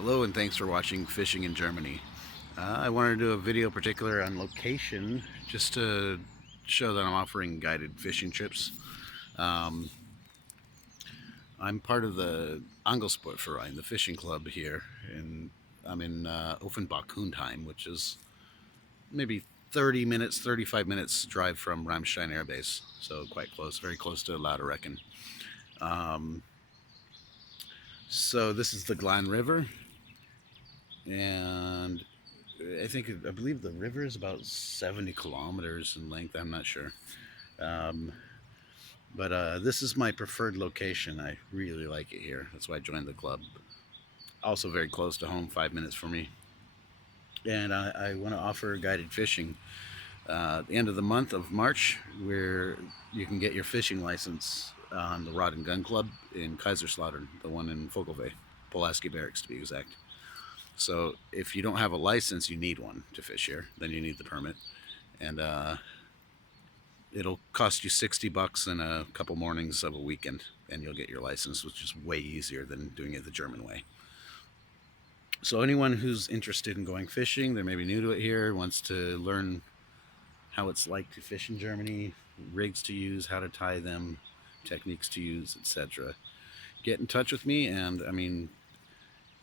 Hello and thanks for watching Fishing in Germany. I wanted to do a video particular on location just to show that I'm offering guided fishing trips. Um, I'm part of the Angelsportverein, the fishing club here, and I'm in Offenbach-Hundheim, which is maybe 30 minutes, 35 minutes drive from Ramstein Air Base, so quite close, very close to Lauterecken. Um, so this is the Glan River, and I believe the river is about 70 kilometers in length. I'm not sure. Um, but this is my preferred location. I really like it here. That's why I joined the club. Also very close to home, 5 minutes for me. And I want to offer guided fishing. At the end of the month of March, where you can get your fishing license on the Rod and Gun Club in Kaiserslautern, the one in Vogelweh, Pulaski Barracks to be exact. So if you don't have a license, you need one to fish here. Then you need the permit, and it'll cost you $60 and a couple mornings of a weekend, and you'll get your license, which is way easier than doing it the German way. So anyone who's interested in going fishing, they're maybe new to it here, wants to learn how it's like to fish in Germany, rigs to use, how to tie them, techniques to use, etc. Get in touch with me, and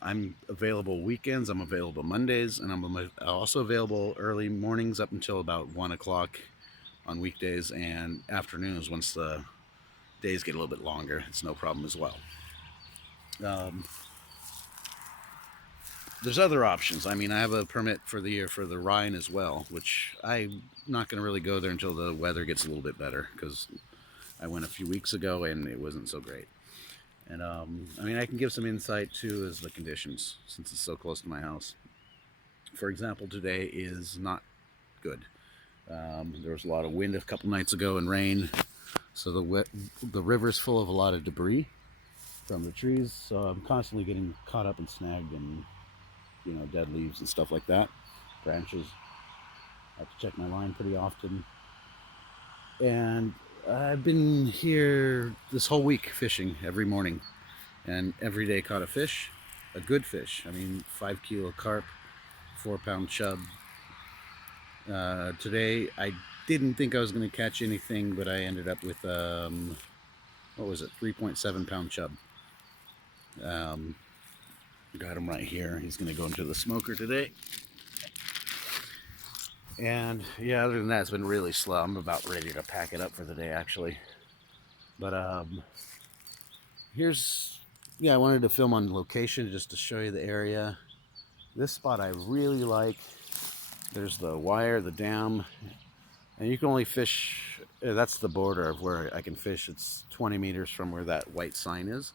I'm available weekends. I'm available Mondays, and I'm also available early mornings up until about 1 o'clock on weekdays, and afternoons once the days get a little bit longer. It's no problem as well. Um, there's other options. I have a permit for the year for the Rhine as well, which I'm not going to really go there until the weather gets a little bit better, because I went a few weeks ago and it wasn't so great. And I can give some insight too as the conditions, since it's so close to my house. For example, today is not good. There was a lot of wind a couple nights ago and rain, so the river's full of a lot of debris from the trees. So I'm constantly getting caught up and snagged in, dead leaves and stuff like that, branches. I have to check my line pretty often, and I've been here this whole week fishing every morning, and every day caught a fish, a good fish. 5 kilo carp, 4 pound chub. Today I didn't think I was going to catch anything, but I ended up with what was it, 3.7 pound chub. Got him right here. He's going to go into the smoker today. And yeah, other than that, it's been really slow. I'm about ready to pack it up for the day, actually. But I wanted to film on location just to show you the area. This spot I really like. There's the wire, the dam, and you can only fish. That's the border of where I can fish. It's 20 meters from where that white sign is.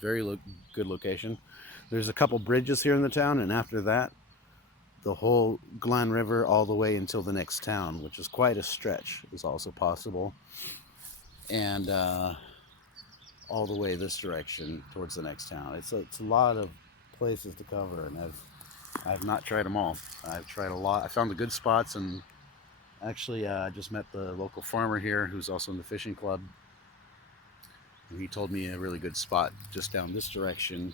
Very good location. There's a couple bridges here in the town, and after that, the whole Glan River all the way until the next town, which is quite a stretch, is also possible. And all the way this direction towards the next town. It's a lot of places to cover, and I've not tried them all. I've tried a lot. I found the good spots, and actually I just met the local farmer here who's also in the fishing club. And he told me a really good spot just down this direction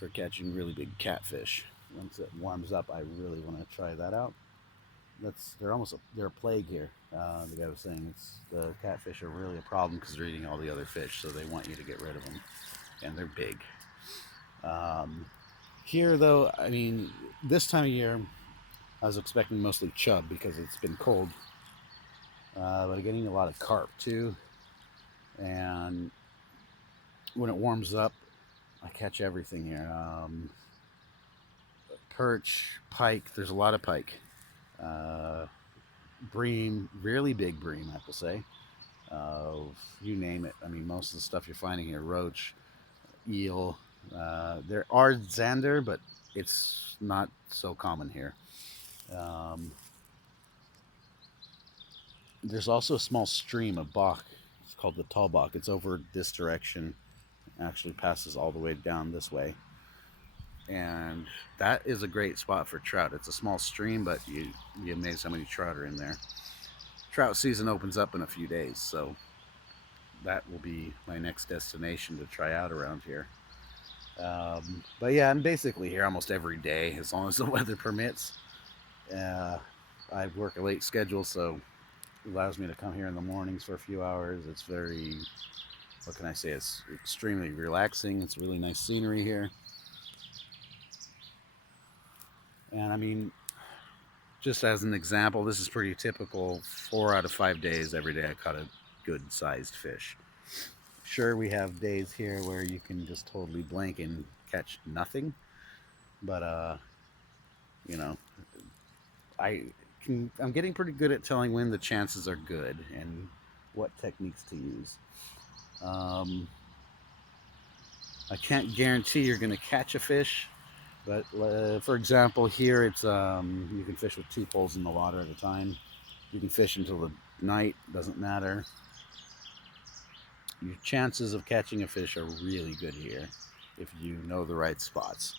for catching really big catfish. Once it warms up, I really want to try that out. They're a plague here. The guy was saying the catfish are really a problem because they're eating all the other fish, so they want you to get rid of them, and they're big. Here, though, this time of year, I was expecting mostly chub because it's been cold, but I'm getting a lot of carp too, and when it warms up, I catch everything here. Perch, pike. There's a lot of pike. Bream, really big bream, I have to say. You name it. Most of the stuff you're finding here: roach, eel. There are zander, but it's not so common here. There's also a small stream, a bach. It's called the Talbach. It's over this direction. Actually passes all the way down this way. And that is a great spot for trout. It's a small stream, but you'd be amazed how many trout are in there. Trout season opens up in a few days, so that will be my next destination to try out around here. But yeah, I'm basically here almost every day as long as the weather permits. Uh, I work a late schedule, so it allows me to come here in the mornings for a few hours. It's very, what can I say? It's extremely relaxing. It's really nice scenery here. And I mean, just as an example, this is pretty typical. 4 out of 5 days, every day I caught a good sized fish. Sure, we have days here where you can just totally blank and catch nothing, but you know, I'm getting pretty good at telling when the chances are good and what techniques to use. Um, I can't guarantee you're going to catch a fish, but for example, here it's you can fish with 2 poles in the water at a time. You can fish until the night, doesn't matter. Your chances of catching a fish are really good here if you know the right spots,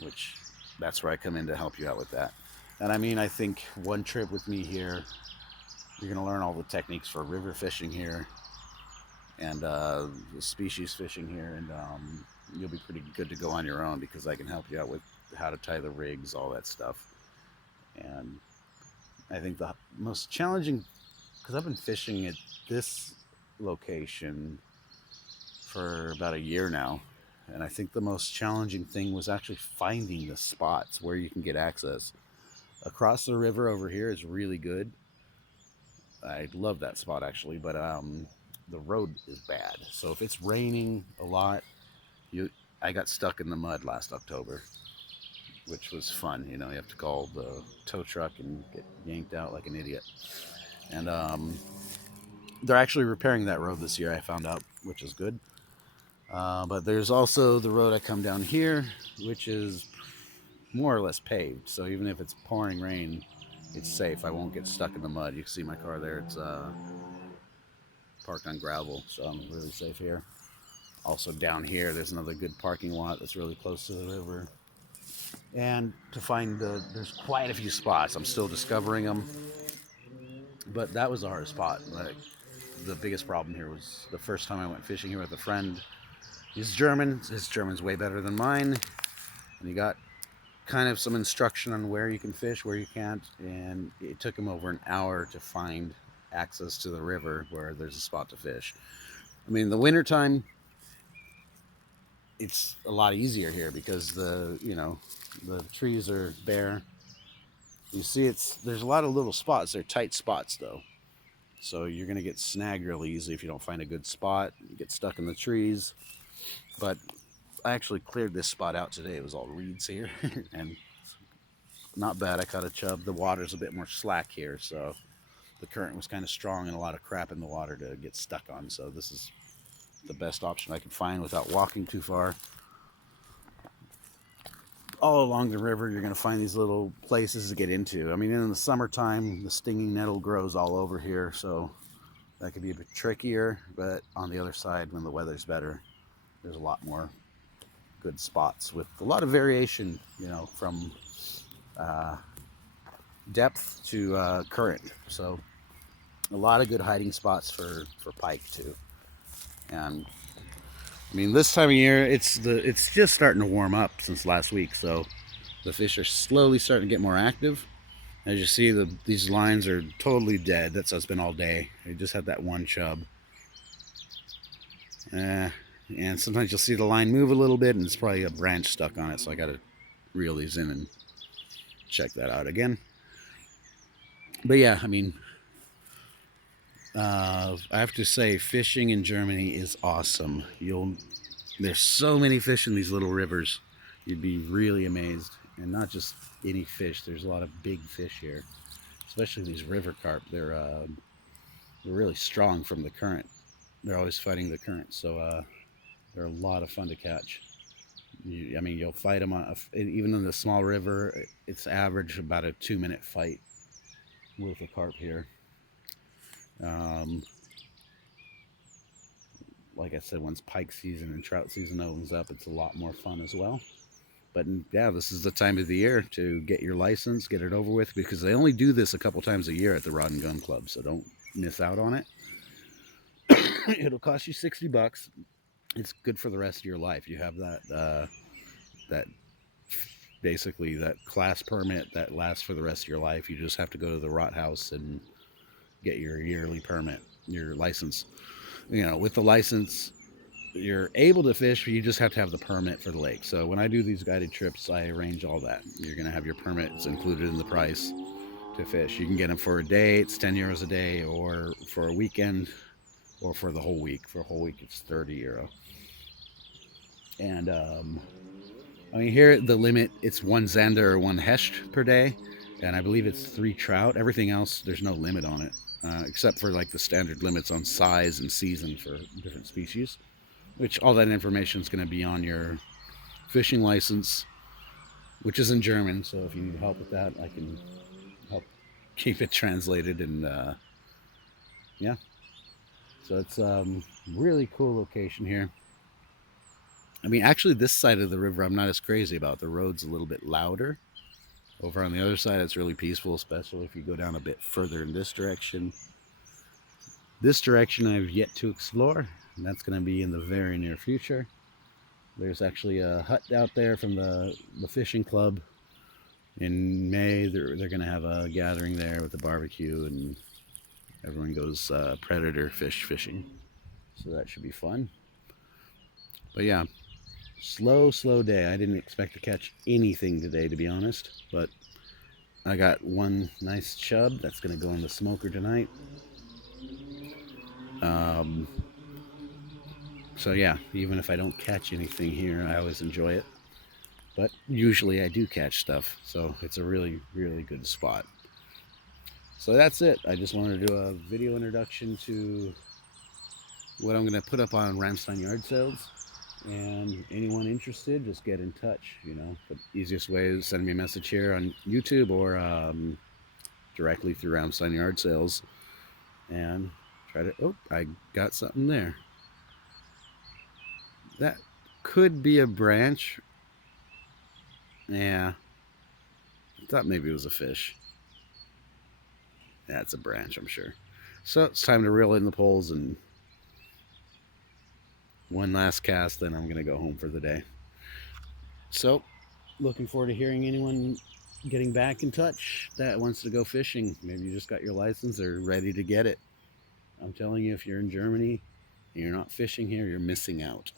which that's where I come in to help you out with that. And I mean, I think one trip with me here, you're going to learn all the techniques for river fishing here and species fishing here, and you'll be pretty good to go on your own because I can help you out with how to tie the rigs, all that stuff. And I think the most challenging, because I've been fishing at this location for about a year now, and I think the most challenging thing was actually finding the spots where you can get access. Across the river over here is really good. I love that spot actually, but the road is bad. So if it's raining a lot, you I got stuck in the mud last October, which was fun. You know, you have to call the tow truck and get yanked out like an idiot. And they're actually repairing that road this year. I found out, which is good. But there's also the road I come down here, which is more or less paved. So even if it's pouring rain, it's safe. I won't get stuck in the mud. You can see my car there. It's parked on gravel, so I'm really safe here. Also down here, there's another good parking lot that's really close to the river. And to find there's quite a few spots. I'm still discovering them, but that was a hard spot. Like the biggest problem here was the first time I went fishing here with a friend. He's German. His German's way better than mine, and he got kind of some instruction on where you can fish, where you can't, and it took him over an hour to find access to the river where there's a spot to fish. I mean, the wintertime, it's a lot easier here because the trees are bare. You see, there's a lot of little spots. They're tight spots though, so you're gonna get snagged really easy if you don't find a good spot. You get stuck in the trees. But I actually cleared this spot out today. It was all reeds here, and not bad. I caught a chub. The water's a bit more slack here, so the current was kind of strong and a lot of crap in the water to get stuck on. So this is the best option I could find without walking too far. All along the river, you're going to find these little places to get into. I mean, in the summertime, the stinging nettle grows all over here, so that could be a bit trickier. But on the other side, when the weather's better, there's a lot more good spots with a lot of variation, from depth to current. So a lot of good hiding spots for pike too. And I mean, this time of year, it's just starting to warm up since last week, so the fish are slowly starting to get more active. As you see, these lines are totally dead. That's how it's been all day. I just had that one chub. And sometimes you'll see the line move a little bit, and it's probably a branch stuck on it, so I got to reel these in and check that out again. But yeah, I mean, I have to say, fishing in Germany is awesome. There's so many fish in these little rivers. You'd be really amazed. And not just any fish. There's a lot of big fish here, especially these river carp. They're really strong from the current. They're always fighting the current, so they're a lot of fun to catch. You'll fight them even in the small river. It's average about a 2-minute fight with a carp here. Like I said, once pike season and trout season opens up, it's a lot more fun as well. But yeah, this is the time of the year to get your license, get it over with, because they only do this a couple times a year at the Rod and Gun Club, so don't miss out on it. It'll cost you $60, it's good for the rest of your life. You have that basically that class permit that lasts for the rest of your life. You just have to go to the rot house and get your yearly permit, your license. With the license, you're able to fish, but you just have to have the permit for the lake. So when I do these guided trips, I arrange all that. You're going to have your permits included in the price to fish. You can get them for a day, it's €10 a day, or for a weekend, or for the whole week. For a whole week, it's €30. And I mean, here the limit it's one zander or one hecht per day, and I believe it's 3 trout. Everything else, there's no limit on it, except for like the standard limits on size and season for different species. Which all that information is going to be on your fishing license, which is in German. So if you need help with that, I can help keep it translated. And yeah, so it's really cool location here. I mean, actually, this side of the river I'm not as crazy about. The road's a little bit louder. Over on the other side, it's really peaceful, especially if you go down a bit further in this direction. This direction I've yet to explore, and that's going to be in the very near future. There's actually a hut out there from the fishing club. In May, they're going to have a gathering there with a barbecue, and everyone goes predator fish fishing. So that should be fun. But yeah, slow day. I didn't expect to catch anything today, to be honest. But I got one nice chub that's going to go in the smoker tonight. So yeah, even if I don't catch anything here, I always enjoy it. But usually I do catch stuff, so it's a really, really good spot. So that's it. I just wanted to do a video introduction to what I'm going to put up on Ramstein yard sales. And anyone interested, just get in touch. The easiest way is send me a message here on YouTube or directly through Ramstein yard sales. And try to, oh, I got something there. That could be a branch. Yeah, I thought maybe it was a fish. That's a branch, I'm sure. So it's time to reel in the poles and one last cast, then I'm going to go home for the day. So, looking forward to hearing anyone getting back in touch that wants to go fishing. Maybe you just got your license or ready to get it. I'm telling you, if you're in Germany and you're not fishing here, you're missing out.